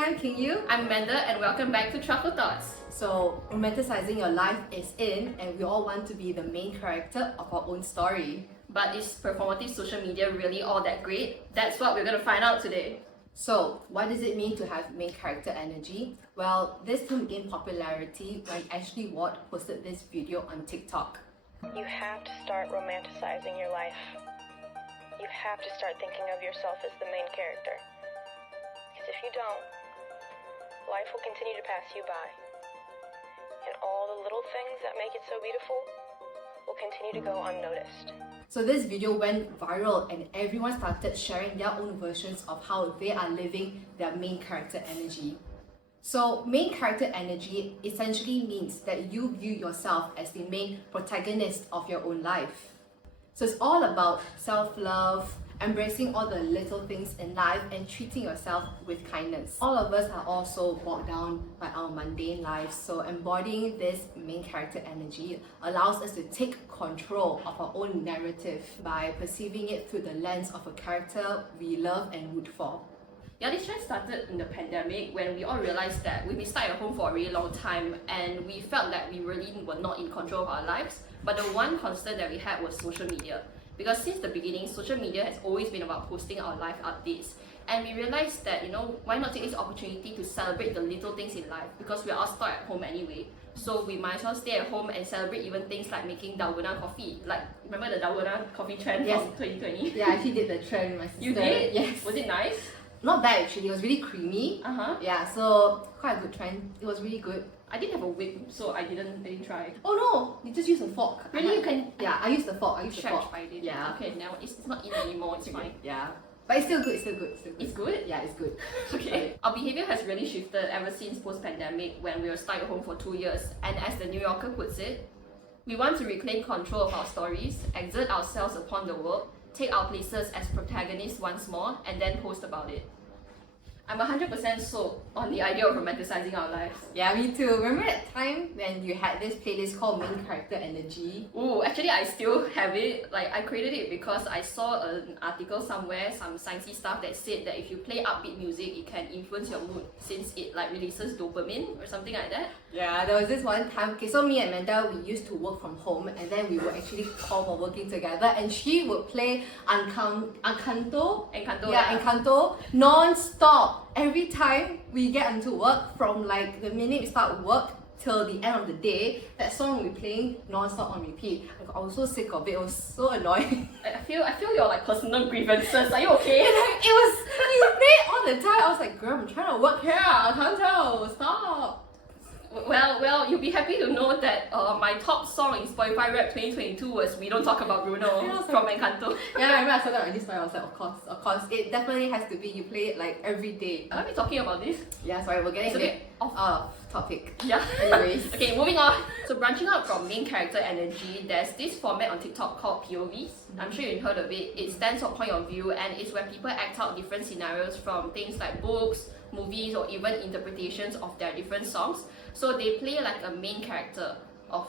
Hi, I'm King Yu. I'm Amanda and welcome back to Truffle Thoughts. So, romanticizing your life is in, and we all want to be the main character of our own story. But is performative social media really all that great? That's what we're going to find out today. So, what does it mean to have main character energy? Well, this term gained popularity when Ashley Ward posted this video on TikTok. You have to start romanticizing your life. You have to start thinking of yourself as the main character. Because if you don't, life will continue to pass you by. And all the little things that make it so beautiful will continue to go unnoticed. So this video went viral and everyone started sharing their own versions of how they are living their main character energy. So main character energy essentially means that you view yourself as the main protagonist of your own life. So it's all about self-love, embracing all the little things in life and treating yourself with kindness. All of us are also bogged down by our mundane lives, so embodying this main character energy allows us to take control of our own narrative by perceiving it through the lens of a character we love and root for. Yeah, this trend started in the pandemic when we all realized that we've been stuck at home for a really long time and we felt that we really were not in control of our lives. But the one constant that we had was social media. Because since the beginning, social media has always been about posting our life updates. And we realized that, why not take this opportunity to celebrate the little things in life? Because we are all stuck at home anyway. So we might as well stay at home and celebrate even things like making dalgona coffee. Like, remember the dalgona coffee trend Yes. from 2020? Yeah, I actually did the trend with my sister. You did? Yes. Was it nice? Not bad actually, it was really creamy. Yeah, so quite a good trend. It was really good. I didn't have a whip, so I didn't try. Oh no, you just use a fork. Really? You can Yeah, I use the fork. I use the stretch fork. by it. Yeah. Okay, now it's not in anymore, it's fine. Yeah. But it's still good, it's still good, it's still good. It's good? Yeah, it's good. Okay. Our behavior has really shifted ever since post-pandemic when we were stuck at home for 2 years. And as the New Yorker puts it, we want to reclaim control of our stories, exert ourselves upon the world, take our places as protagonists once more, and then post about it. I'm 100% sold on the idea of romanticizing our lives. Yeah, me too. Remember that time when you had this playlist called Main Character Energy? Ooh, actually I still have it. Like, I created it because I saw an article somewhere, some sciencey stuff that said that if you play upbeat music, it can influence your mood since it releases dopamine or something like that. Yeah, there was this one time, okay, so me and Amanda, we used to work from home and then we would actually call for working together and she would play Encanto, Encanto, non-stop. Every time we get into work, from like the minute we start work till the end of the day, that song will be playing non-stop on repeat. I was so sick of it, it was so annoying. I feel your like personal grievances. Are you okay? We played all the time. I was like, girl, I'm trying to work here, I can't tell, stop. Well, you'll be happy to know that my top song in Spotify Rap 2022 was We Don't Talk About Bruno from Encanto. Yeah, I remember I saw that on this one. I was like, of course. It definitely has to be, you play it like every day. Are we talking about this? Yeah, sorry, we're getting It's okay. off topic. Yeah. Anyways. Okay, moving on. So branching out from main character energy, there's this format on TikTok called POVs. I'm sure you've heard of it. It stands for point of view and it's where people act out different scenarios from things like books, movies, or even interpretations of their different songs. So they play like a main character of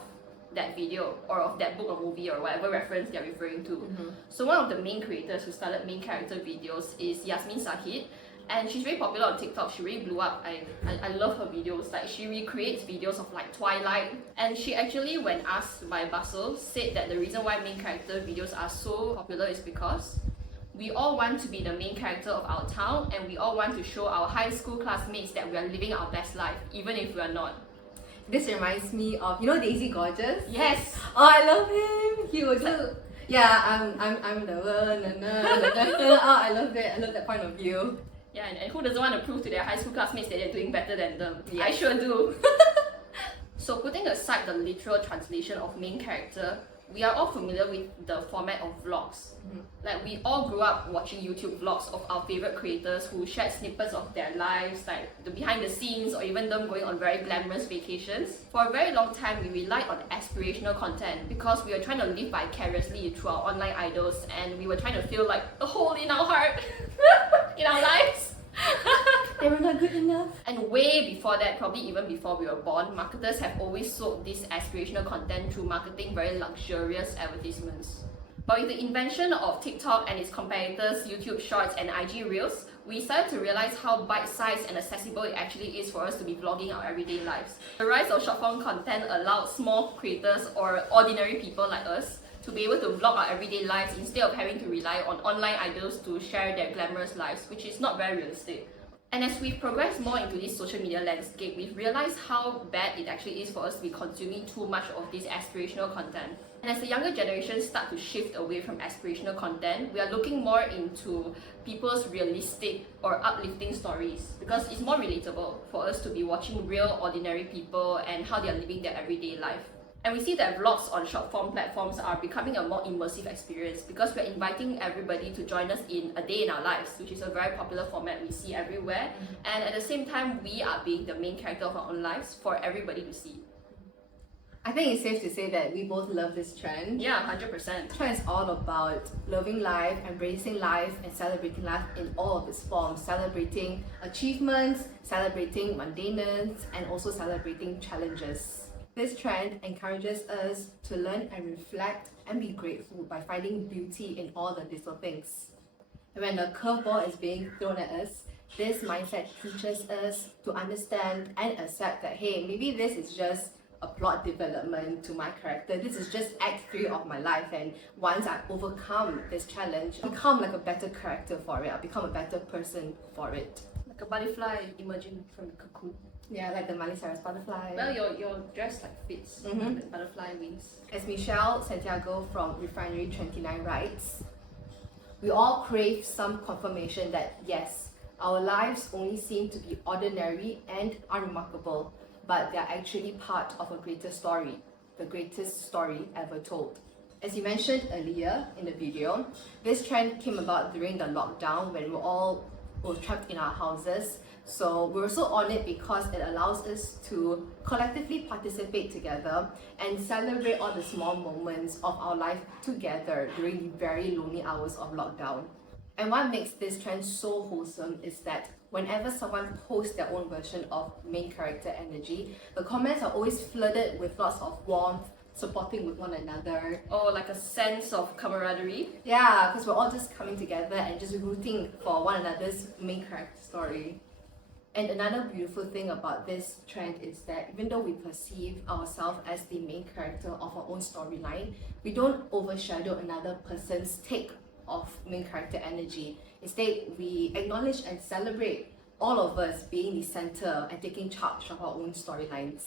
that video or of that book or movie or whatever reference they're referring to. So one of the main creators who started main character videos is Yasmin Sahid. And she's very popular on TikTok. She really blew up. I love her videos. Like, she recreates videos of like Twilight. And she actually, when asked by Bustle, said that the reason why main character videos are so popular is because we all want to be the main character of our town and we all want to show our high school classmates that we are living our best life, even if we are not. This reminds me of, Daisy Gorgeous? Yes! Oh, I love him! He would do, yeah, I'm the one, oh, I love it. I love that point of view. Yeah, and who doesn't want to prove to their high school classmates that they're doing better than them? Yes. I sure do. So putting aside the literal translation of main character, we are all familiar with the format of vlogs. Like, we all grew up watching YouTube vlogs of our favorite creators who shared snippets of their lives, like the behind the scenes or even them going on very glamorous vacations. For a very long time, we relied on aspirational content because we were trying to live vicariously through our online idols and we were trying to feel like a hole in our heart, in our lives. They were not good enough. And way before that, probably even before we were born, marketers have always sold this aspirational content through marketing very luxurious advertisements. But with the invention of TikTok and its competitors, YouTube Shorts and IG Reels, we started to realize how bite-sized and accessible it actually is for us to be vlogging our everyday lives. The rise of short-form content allowed small creators or ordinary people like us to be able to vlog our everyday lives instead of having to rely on online idols to share their glamorous lives, which is not very realistic. And as we've progressed more into this social media landscape, we've realized how bad it actually is for us to be consuming too much of this aspirational content. And as the younger generation start to shift away from aspirational content, we are looking more into people's realistic or uplifting stories because it's more relatable for us to be watching real ordinary people and how they are living their everyday life. And we see that vlogs on short form platforms are becoming a more immersive experience because we're inviting everybody to join us in a day in our lives, which is a very popular format we see everywhere. And at the same time, we are being the main character of our own lives for everybody to see. I think it's safe to say that we both love this trend. Yeah, 100%. This trend is all about loving life, embracing life, and celebrating life in all of its forms. Celebrating achievements, celebrating mundaneness, and also celebrating challenges. This trend encourages us to learn and reflect and be grateful by finding beauty in all the little things. And when a curveball is being thrown at us, this mindset teaches us to understand and accept that, hey, maybe this is just a plot development to my character. This is just act 3 of my life, and once I overcome this challenge, I'll become like a better character for it. I'll become a better person for it. Like a butterfly emerging from the cocoon. Yeah, like the Miley Cyrus butterfly. Well, your dress like fits the butterfly wings. As Michelle Santiago from Refinery 29 writes, we all crave some confirmation that yes, our lives only seem to be ordinary and unremarkable, but they're actually part of a greater story, the greatest story ever told. As you mentioned earlier in the video, this trend came about during the lockdown when we all were trapped in our houses. So we're so on it because it allows us to collectively participate together and celebrate all the small moments of our life together during the very lonely hours of lockdown. And what makes this trend so wholesome is that whenever someone posts their own version of main character energy, the comments are always flooded with lots of warmth, supporting with one another. Or like a sense of camaraderie. Yeah, because we're all just coming together and just rooting for one another's main character story. And another beautiful thing about this trend is that even though we perceive ourselves as the main character of our own storyline, we don't overshadow another person's take of main character energy. Instead, we acknowledge and celebrate all of us being the center and taking charge of our own storylines.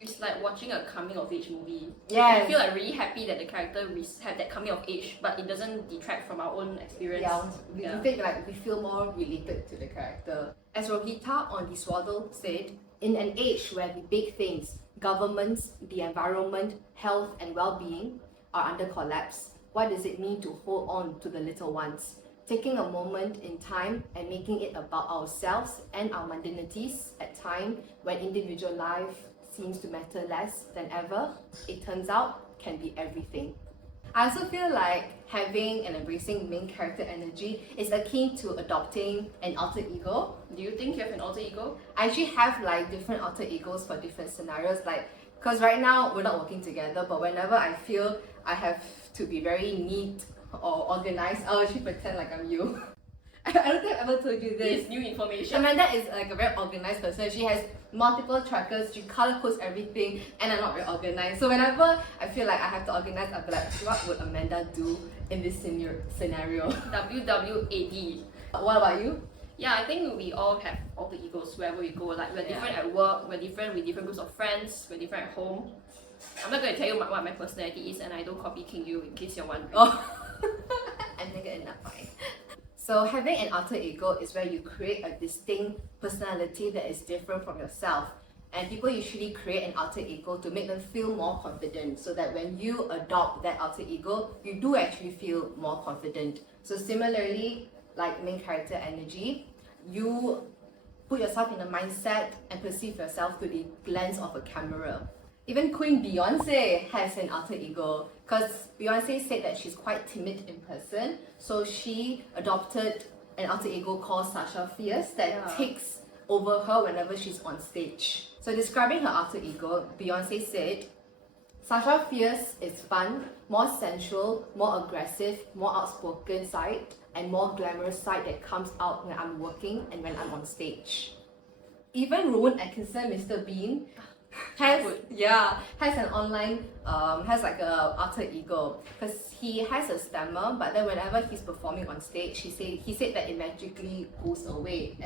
It's like watching a coming of age movie. Yes. I feel like really happy that the character have that coming of age, but it doesn't detract from our own experience. We think like we feel more related to the character. As Rohita on the Swaddle said, in an age where the big things, governments, the environment, health and well-being are under collapse, what does it mean to hold on to the little ones? Taking a moment in time and making it about ourselves and our mundanities at time when individual life seems to matter less than ever, it turns out can be everything. I also feel like having and embracing main character energy is akin to adopting an alter ego. Do you think you have an alter ego? I actually have like different alter egos for different scenarios, like because right now we're not working together, but whenever I feel I have to be very neat or organized, I'll actually pretend like I'm you. I don't think I've ever told you this. It's new information. Amanda is like a very organized person. She has multiple trackers, she color codes everything, and I'm not very organized. So whenever I feel like I have to organize, I'll be like, what would Amanda do in this scenario? WWAD. What about you? Yeah, I think we all have alter egos wherever we go. Like, we're different at work, we're different with different groups of friends, we're different at home. I'm not going to tell you what my personality is, and I don't copy King you in case you're wondering. Oh. I'm thinking enough, fine. So having an alter ego is where you create a distinct personality that is different from yourself. And people usually create an alter ego to make them feel more confident, so that when you adopt that alter ego, you do actually feel more confident. So similarly, like main character energy, you put yourself in a mindset and perceive yourself through the lens of a camera. Even Queen Beyonce has an alter ego, because Beyonce said that she's quite timid in person, so she adopted an alter ego called Sasha Fierce that takes over her whenever she's on stage. So describing her alter ego, Beyonce said, Sasha Fierce is fun, more sensual, more aggressive, more outspoken side, and more glamorous side that comes out when I'm working and when I'm on stage. Even Rowan Atkinson, Mr. Bean, has an online has like a alter ego because he has a stammer, but then whenever he's performing on stage, he said that it magically goes away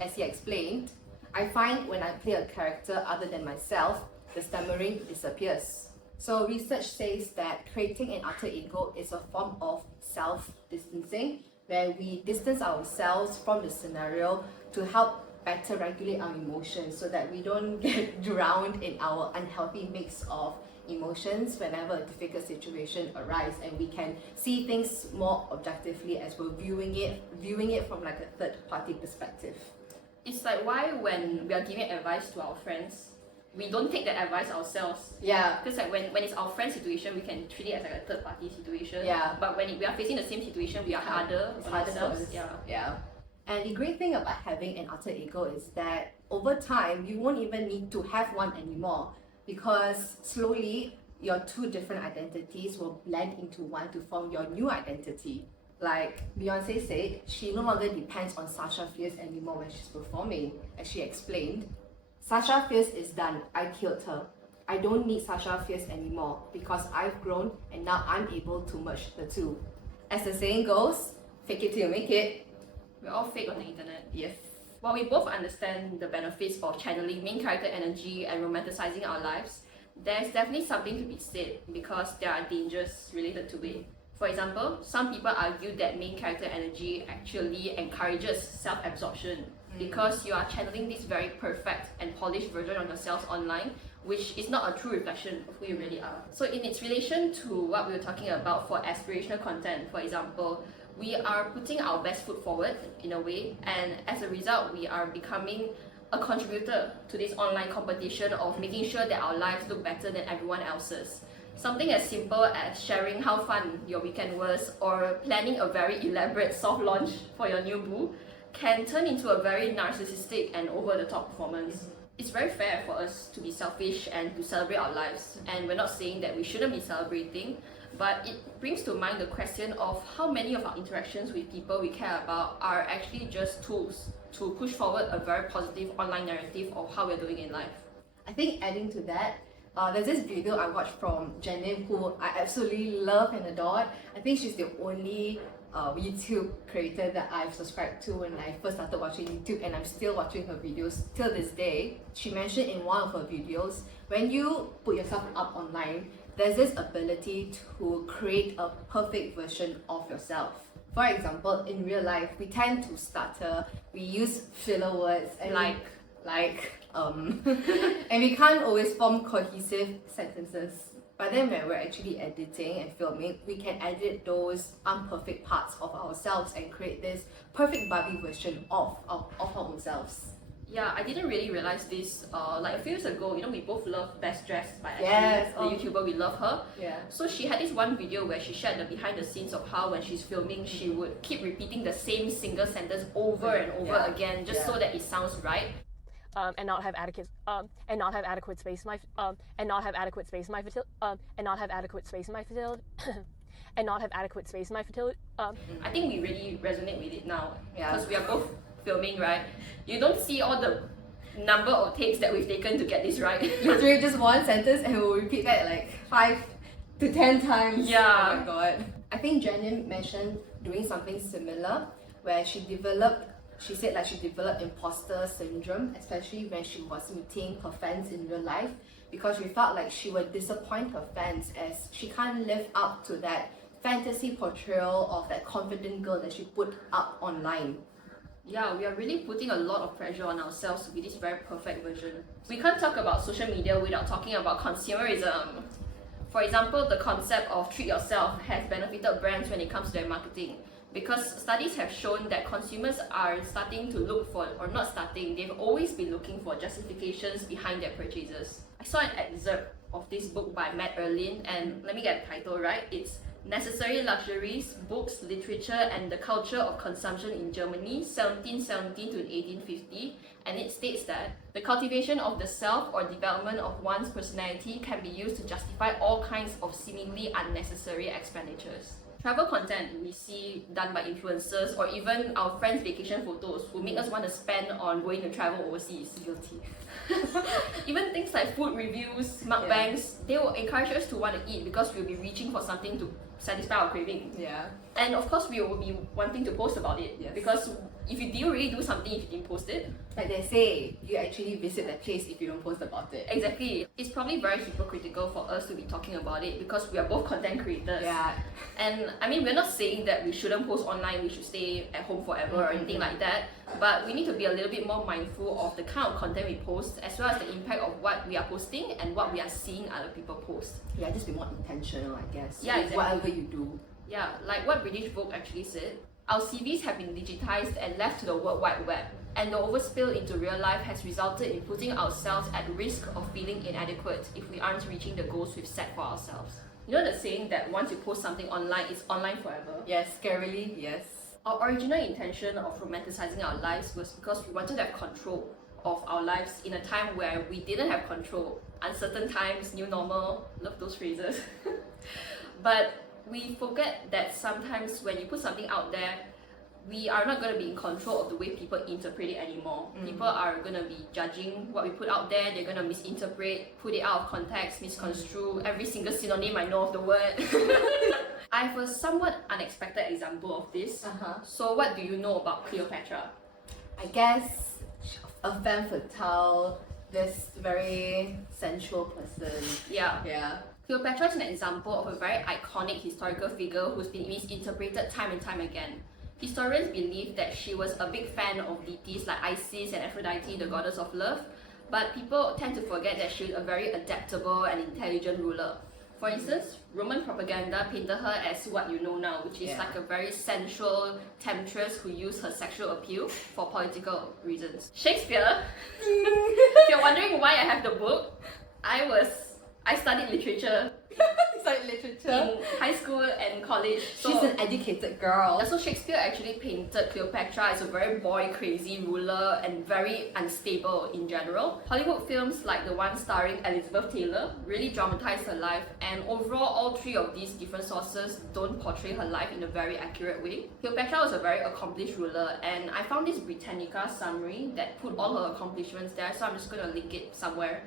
as he explained. I find when I play a character other than myself, the stammering disappears. So research says that creating an alter ego is a form of self-distancing, where we distance ourselves from the scenario to help better regulate our emotions so that we don't get drowned in our unhealthy mix of emotions whenever a difficult situation arises, and we can see things more objectively as we're viewing it from like a third party perspective. It's like why when we are giving advice to our friends, we don't take that advice ourselves. Yeah. Because like when it's our friend situation, we can treat it as like a third party situation. Yeah. But when we are facing the same situation, we are harder It's on harder ourselves. for us. Yeah. Yeah. And the great thing about having an alter ego is that over time, you won't even need to have one anymore, because slowly your two different identities will blend into one to form your new identity. Like Beyonce said, she no longer depends on Sasha Fierce anymore when she's performing. As she explained, Sasha Fierce is done. I killed her. I don't need Sasha Fierce anymore because I've grown and now I'm able to merge the two. As the saying goes, fake it till you make it. We're all fake on the internet. Yes. While we both understand the benefits of channeling main character energy and romanticizing our lives, there's definitely something to be said because there are dangers related to it. For example, some people argue that main character energy actually encourages self-absorption because you are channeling this very perfect and polished version of yourself online, which is not a true reflection of who you really are. So in its relation to what we were talking about for aspirational content, for example, we are putting our best foot forward in a way, and as a result, we are becoming a contributor to this online competition of making sure that our lives look better than everyone else's. Something as simple as sharing how fun your weekend was or planning a very elaborate soft launch for your new boo can turn into a very narcissistic and over-the-top performance. It's very fair for us to be selfish and to celebrate our lives, and we're not saying that we shouldn't be celebrating, but it brings to mind the question of how many of our interactions with people we care about are actually just tools to push forward a very positive online narrative of how we're doing in life. I think adding to that, there's this video I watched from Jenny who I absolutely love and adore. I think she's the only YouTube creator that I've subscribed to when I first started watching YouTube, and I'm still watching her videos till this day. She mentioned in one of her videos, when you put yourself up online, there's this ability to create a perfect version of yourself. For example, in real life, we tend to stutter, we use filler words, and and we can't always form cohesive sentences. But then when we're actually editing and filming, we can edit those imperfect parts of ourselves and create this perfect Barbie version of our own selves. Yeah, I didn't really realize this. Like a few years ago, we both love Best Dressed by Ashley, Yes, the YouTuber. We love her. Yeah. So she had this one video where she shared the behind the scenes of how when she's filming, she would keep repeating the same single sentence over and over again, just so that it sounds right. And not have adequate space in my and not have adequate space in my fertility and not have adequate space in my fertility and not have adequate space in my fertility. I think we really resonate with it now Yeah. because we are both filming, right? You don't see all the number of takes that we've taken to get this right. Literally just one sentence and we'll repeat that like 5 to 10 times. Yeah. Oh my god. I think Jenny mentioned doing something similar where she said like she developed imposter syndrome, especially when she was meeting her fans in real life, because she felt like she would disappoint her fans as she can't live up to that fantasy portrayal of that confident girl that she put up online. Yeah, we are really putting a lot of pressure on ourselves to be this very perfect version. We can't talk about social media without talking about consumerism. For example, the concept of treat yourself has benefited brands when it comes to their marketing, because studies have shown that consumers are starting to look for, or not starting, they've always been looking for justifications behind their purchases. I saw an excerpt of this book by Matt Erlin, and let me get the title right. It's Necessary Luxuries, Books, Literature and the Culture of Consumption in Germany, 1717 to 1850, and it's states that the cultivation of the self or development of one's personality can be used to justify all kinds of seemingly unnecessary expenditures. Travel content we see done by influencers or even our friends' vacation photos who make us want to spend on going to travel overseas. Guilty. Even things like food reviews, mukbangs, they will encourage us to want to eat because we'll be reaching for something to satisfy our craving. Yeah. And of course, we will be wanting to post about it. Yes. Because if you do really do something if you didn't post it. Like they say, you actually visit that place if you don't post about it. Exactly. It's probably very hypocritical for us to be talking about it because we are both content creators. Yeah. And I mean, we're not saying that we shouldn't post online, we should stay at home forever or anything like that. But we need to be a little bit more mindful of the kind of content we post as well as the impact of what we are posting and what we are seeing other people post. Yeah, just be more intentional, I guess. Yeah, with exactly. whatever you do. Yeah, like what British Vogue actually said, our CVs have been digitized and left to the World Wide Web, and the overspill into real life has resulted in putting ourselves at risk of feeling inadequate if we aren't reaching the goals we've set for ourselves. You know the saying that once you post something online, it's online forever? Yes, scarily, yes. Our original intention of romanticizing our lives was because we wanted to have control of our lives in a time where we didn't have control. Uncertain times, new normal, love those phrases. But we forget that sometimes when you put something out there, we are not going to be in control of the way people interpret it anymore. People are going to be judging what we put out there, they're going to misinterpret, put it out of context, misconstrue every single synonym I know of the word. I have a somewhat unexpected example of this. So what do you know about Cleopatra? I guess a femme fatale, this very sensual person. Yeah. Yeah. Cleopatra is an example of a very iconic historical figure who's been misinterpreted time and time again. Historians believe that she was a big fan of deities like Isis and Aphrodite, the goddess of love, but people tend to forget that she was a very adaptable and intelligent ruler. For instance, Roman propaganda painted her as what you know now, which is like a very sensual temptress who used her sexual appeal for political reasons. Shakespeare, if you're wondering why I have the book, I studied literature It's literature. in high school and college. So, She's an educated girl. so Shakespeare actually painted Cleopatra as a very boy-crazy ruler and very unstable in general. Hollywood films like the one starring Elizabeth Taylor really dramatized her life, and overall all three of these different sources don't portray her life in a very accurate way. Cleopatra was a very accomplished ruler, and I found this Britannica summary that put all her accomplishments there, so I'm just going to link it somewhere.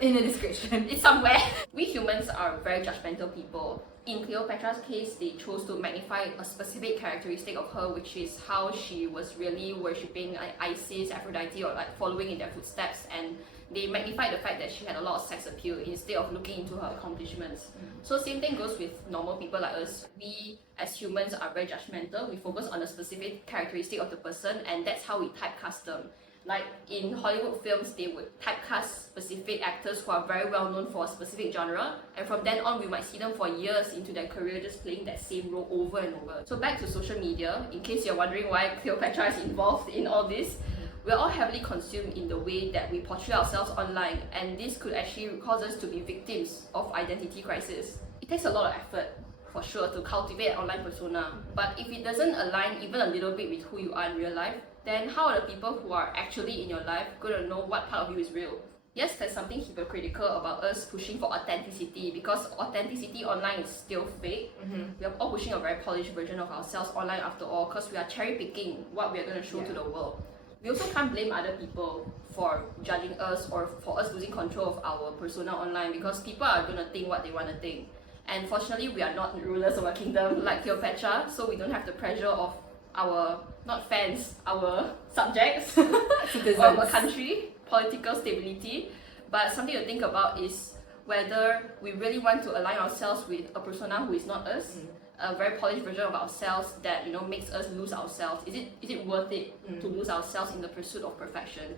In the description. It's somewhere. We humans are very judgmental people. In Cleopatra's case, they chose to magnify a specific characteristic of her, which is how she was really worshipping like Isis, Aphrodite, or like following in their footsteps, and they magnified the fact that she had a lot of sex appeal instead of looking into her accomplishments. So same thing goes with normal people like us. We as humans are very judgmental. We focus on a specific characteristic of the person, and that's how we typecast them. Like in Hollywood films, they would typecast specific actors who are very well known for a specific genre, and from then on we might see them for years into their career just playing that same role over and over. So back to social media, in case you're wondering why Cleopatra is involved in all this, we're all heavily consumed in the way that we portray ourselves online, and this could actually cause us to be victims of identity crisis. It takes a lot of effort, for sure, to cultivate an online persona, but if it doesn't align even a little bit with who you are in real life, then how are the people who are actually in your life going to know what part of you is real? Yes, there's something hypocritical about us pushing for authenticity, because authenticity online is still fake. We are all pushing a very polished version of ourselves online after all, because we are cherry picking what we are going to show to the world. We also can't blame other people for judging us or for us losing control of our persona online, because people are going to think what they want to think. And fortunately, we are not rulers of a kingdom like Cleopatra, so we don't have the pressure of our, not fans, our subjects of a country, political stability. But something to think about is whether we really want to align ourselves with a persona who is not us, a very polished version of ourselves that, you know, makes us lose ourselves. Is it worth it to lose ourselves in the pursuit of perfection?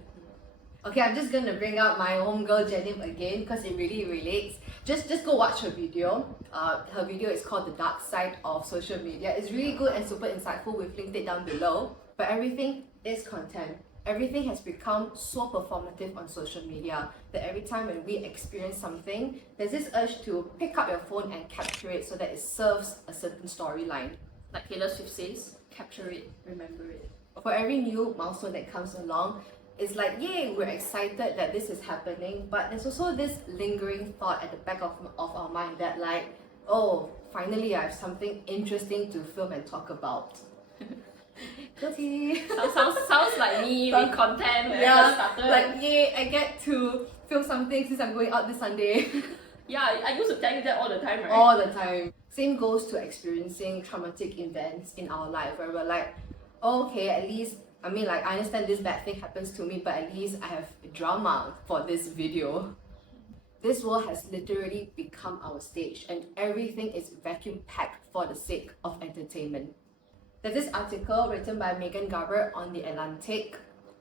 Okay, I'm just gonna bring up my homegirl Jenny again because it really relates. Just go watch her video. Her video is called The Dark Side of Social Media. It's really good and super insightful. We've linked it down below. But everything is content. Everything has become so performative on social media that every time when we experience something, there's this urge to pick up your phone and capture it so that it serves a certain storyline. Like Taylor Swift says, capture it, remember it. For every new milestone that comes along, it's like, yay, we're excited that this is happening, but there's also this lingering thought at the back of our mind that like, oh, finally I have something interesting to film and talk about. Guilty. Sounds like me with content when I Yeah, first started. like yay, I get to film something since I'm going out this Sunday. Yeah, I used to tell you that all the time, right? All the time. Same goes to experiencing traumatic events in our life where we're like, oh, okay, at least, I mean, like, I understand this bad thing happens to me, but at least I have drama for this video. This world has literally become our stage, and everything is vacuum packed for the sake of entertainment. There's this article written by Megan Garber on The Atlantic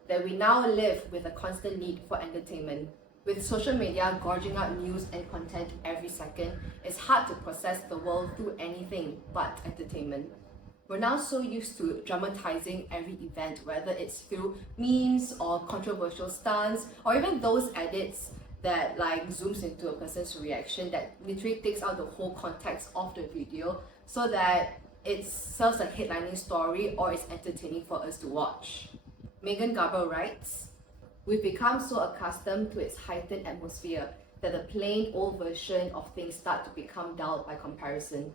that we now live with a constant need for entertainment. With social media gorging out news and content every second, it's hard to process the world through anything but entertainment. We're now so used to dramatizing every event, whether it's through memes or controversial stunts, or even those edits that like zooms into a person's reaction that literally takes out the whole context of the video so that it serves a headlining story or is entertaining for us to watch. Megan Garber writes, "We've become so accustomed to its heightened atmosphere that the plain old version of things start to become dull by comparison."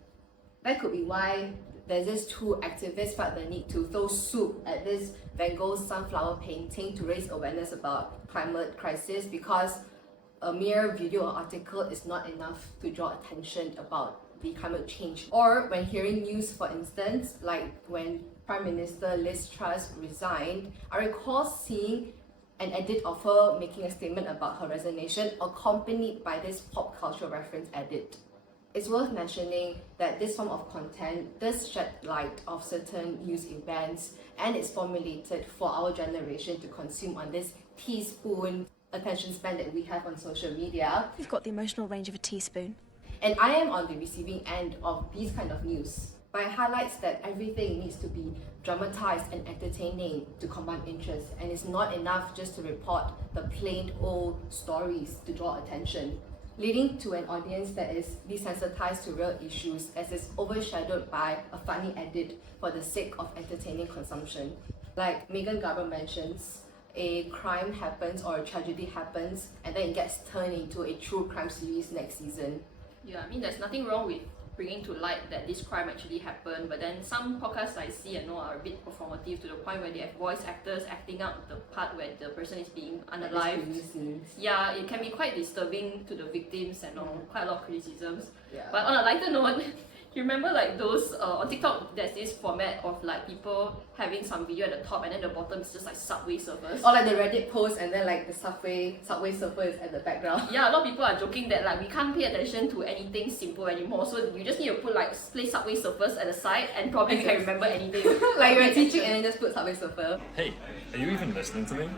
That could be why there's this two activists felt the need to throw soup at this Van Gogh sunflower painting to raise awareness about climate crisis, because a mere video or article is not enough to draw attention about the climate change. Or when hearing news, for instance, like when Prime Minister Liz Truss resigned, I recall seeing an edit of her making a statement about her resignation accompanied by this pop culture reference edit. It's worth mentioning that this form of content does shed light of certain news events, and it's formulated for our generation to consume on this teaspoon attention span that we have on social media. You've got the emotional range of a teaspoon. And I am on the receiving end of these kind of news. But it highlights that everything needs to be dramatized and entertaining to command interest, and it's not enough just to report the plain old stories to draw attention, leading to an audience that is desensitized to real issues as it's overshadowed by a funny edit for the sake of entertaining consumption. Like Megan Garber mentions, a crime happens or a tragedy happens and then it gets turned into a true crime series next season. Yeah, I mean, there's nothing wrong with bringing to light that this crime actually happened, but then some podcasts I see and know are a bit performative to the point where they have voice actors acting out the part where the person is being unalived. Yeah, it can be quite disturbing to the victims and all, quite a lot of criticisms. Yeah. But on a lighter note, you remember like those on TikTok, there's this format of like people having some video at the top and then the bottom is just like Subway surfers. Or like the Reddit post and then like the subway surfer is at the background. Yeah, a lot of people are joking that like we can't pay attention to anything simple anymore, so you just need to put like play Subway surfers at the side and probably we can remember anything. Like you're teaching and then just put Subway surfer. Hey, are you even listening to me?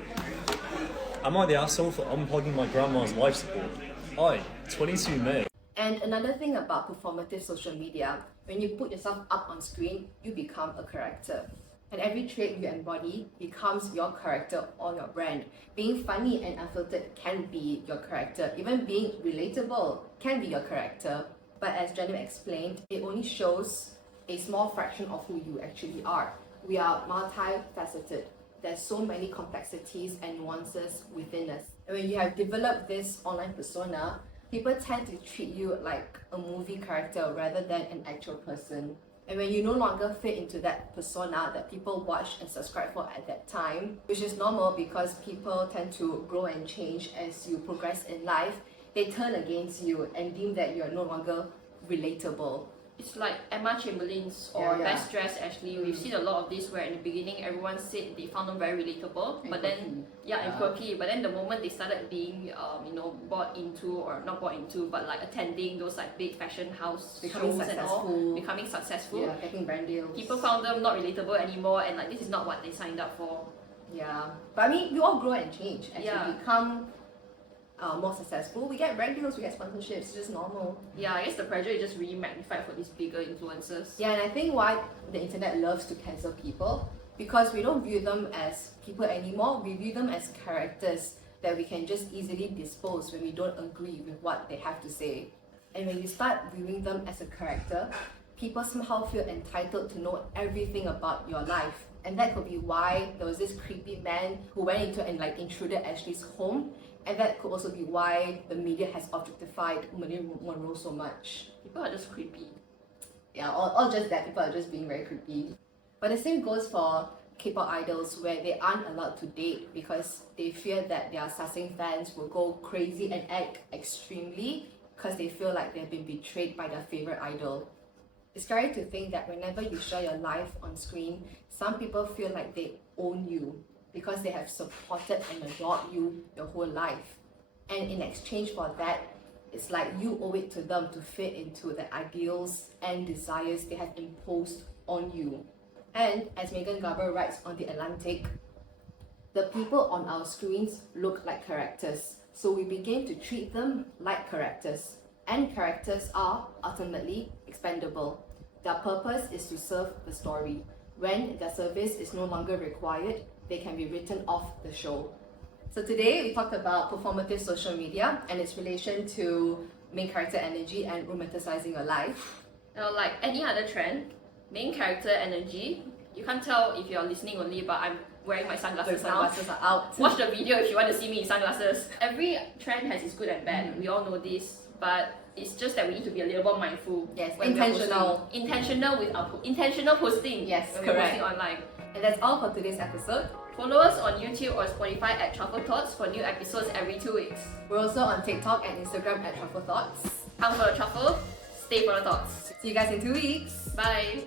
Am I the asshole for unplugging my grandma's life support? I, 22 male. And another thing about performative social media, when you put yourself up on screen, you become a character. And every trait you embody becomes your character or your brand. Being funny and unfiltered can be your character. Even being relatable can be your character. But as Jenny explained, it only shows a small fraction of who you actually are. We are multifaceted. There's so many complexities and nuances within us. And when you have developed this online persona, people tend to treat you like a movie character rather than an actual person. And when you no longer fit into that persona that people watch and subscribe for at that time, which is normal because people tend to grow and change as you progress in life, they turn against you and deem that you're no longer relatable. It's like Emma Chamberlain's or Yeah. Best Dressed Ashley. We've seen a lot of this where in the beginning everyone said they found them very relatable, And but then and quirky. But then the moment they started being bought into, or not bought into, but like attending those like big fashion house Becoming shows and all, successful. becoming successful, Yeah, getting brand deals. people found them not relatable anymore, and like this is not what they signed up for. Yeah, but I mean, we all grow and change as Yeah. we become more successful. We get brand deals, we get sponsorships. It's just normal. Yeah, I guess the pressure is just really magnified for these bigger influencers. Yeah, and I think why the internet loves to cancel people, because we don't view them as people anymore. We view them as characters that we can just easily dispose when we don't agree with what they have to say. And when you start viewing them as a character, people somehow feel entitled to know everything about your life And that could be why there was this creepy man who went into and like intruded Ashley's home. And that could also be why the media has objectified Marilyn Monroe so much. People are just creepy. Yeah, or just that, people are just being very creepy. But the same goes for K-pop idols, where they aren't allowed to date because they fear that their sussing fans will go crazy and act extremely because they feel like they've been betrayed by their favorite idol. It's scary to think that whenever you share your life on screen, some people feel like they own you because they have supported and adored you your whole life. And in exchange for that, it's like you owe it to them to fit into the ideals and desires they have imposed on you. And as Megan Garber writes on The Atlantic, the people on our screens look like characters, so we begin to treat them like characters. And characters are ultimately expendable. Their purpose is to serve the story. When their service is no longer required, they can be written off the show. So today we talked about performative social media and its relation to main character energy and romanticizing your life. Like any other trend, main character energy, you can't tell if you're listening only, but I'm wearing my sunglasses The now. sunglasses are out. Watch the video if you want to see me in sunglasses. Every trend has its good and bad. We all know this, but it's just that we need to be a little more mindful. Yes, when we are intentional. posting. Intentional with our intentional posting. Yes, when correct. we're posting online. And that's all for today's episode. Follow us on YouTube or Spotify at Truffle Thoughts for new episodes every 2 weeks. We're also on TikTok and Instagram at Truffle Thoughts. I'm for the truffle. Stay for the thoughts. See you guys in 2 weeks. Bye.